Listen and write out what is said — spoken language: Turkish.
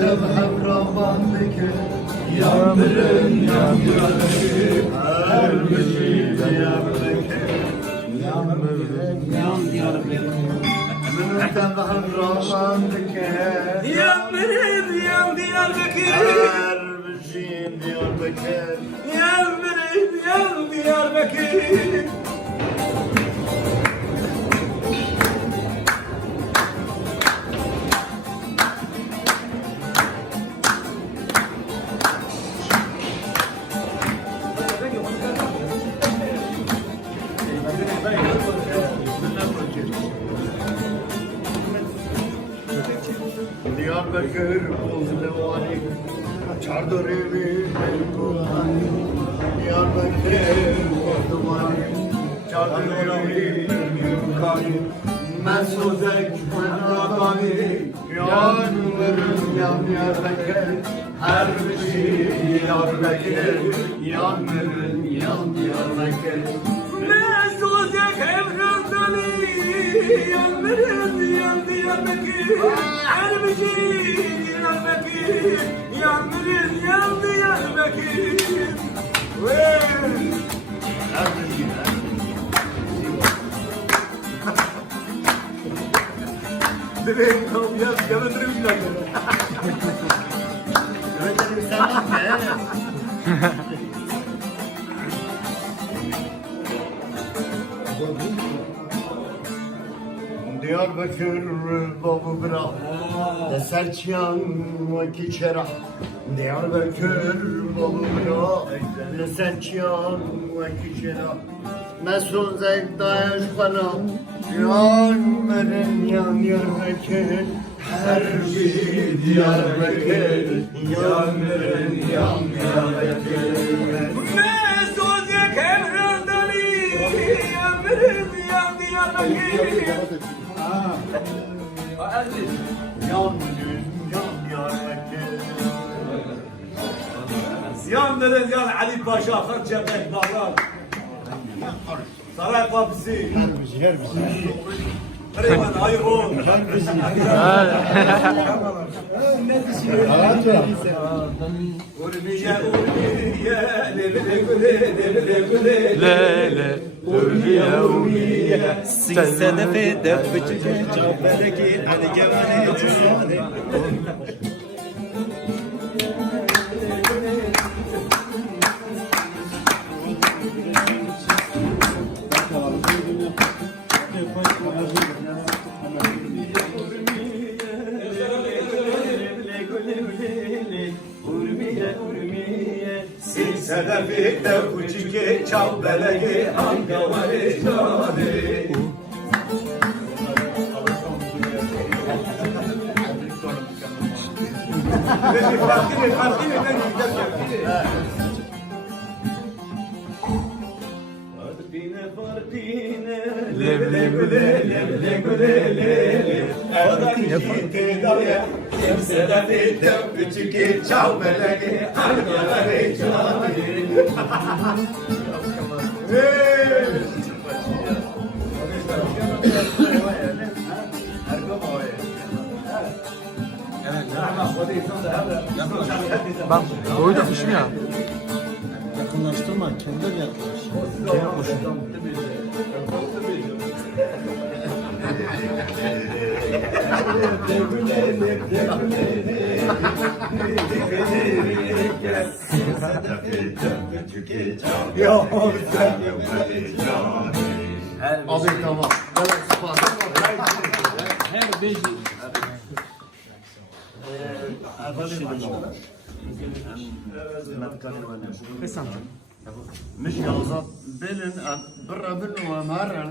tevhem ramanlık Yamırın yamyarlık her bir diyarlık Yam diyarlık Tevhem ramanlık Yamırın yam diyarlık her bir diyarlık Yamırın yam diyarlık Diyarbakır Bozlevani Çardır evi Belkulani Diyarbakır Bozlevani Çardır evi Belkulani Mesuzek Menadani Yanlarım yan Diyarbakır her bir şey Diyarbakır Yanlarım yan Diyarbakır Mesuzek Emrandani Yamırın yam diyarlık her bir şey Diyarbakır Yamırın yam diyarlık Direkt ya ben direkt bilmiyorum. Diyarbakır babu bırak Leserçyan vaki çerah Diyarbakır babu bırak Leserçyan vaki çerah Mesun zek dayaş bana Yan merin yan Diyarbakır her bir Diyarbakır Yan merin yan Diyarbakır Mesuzek Emrandani Yamırın yam diyarlık Yan Diyarbakır Yandırın yan Ali Paşa Fır Cebek Bağlar Saray Kapısı Kırıman Ayıbon Urmiye Urmiye Lebile güle Lebile güle Lele Urmiye Urmiye Sedefe de bıçıke çabedeki hadi gevane çizane Sedefi de küçüke çal belegi hangavari çare Lebile güle lebile güle le Oradaki tedaviye Sedefi de küçüke çal belegi hangavari çare Ben boyu da kuşum ya. yakınlaştırma kendine yaklaş. Benim kuşum. Abi tamam. Her beji Kesin. مش يوظف بلن برا بلن ومرن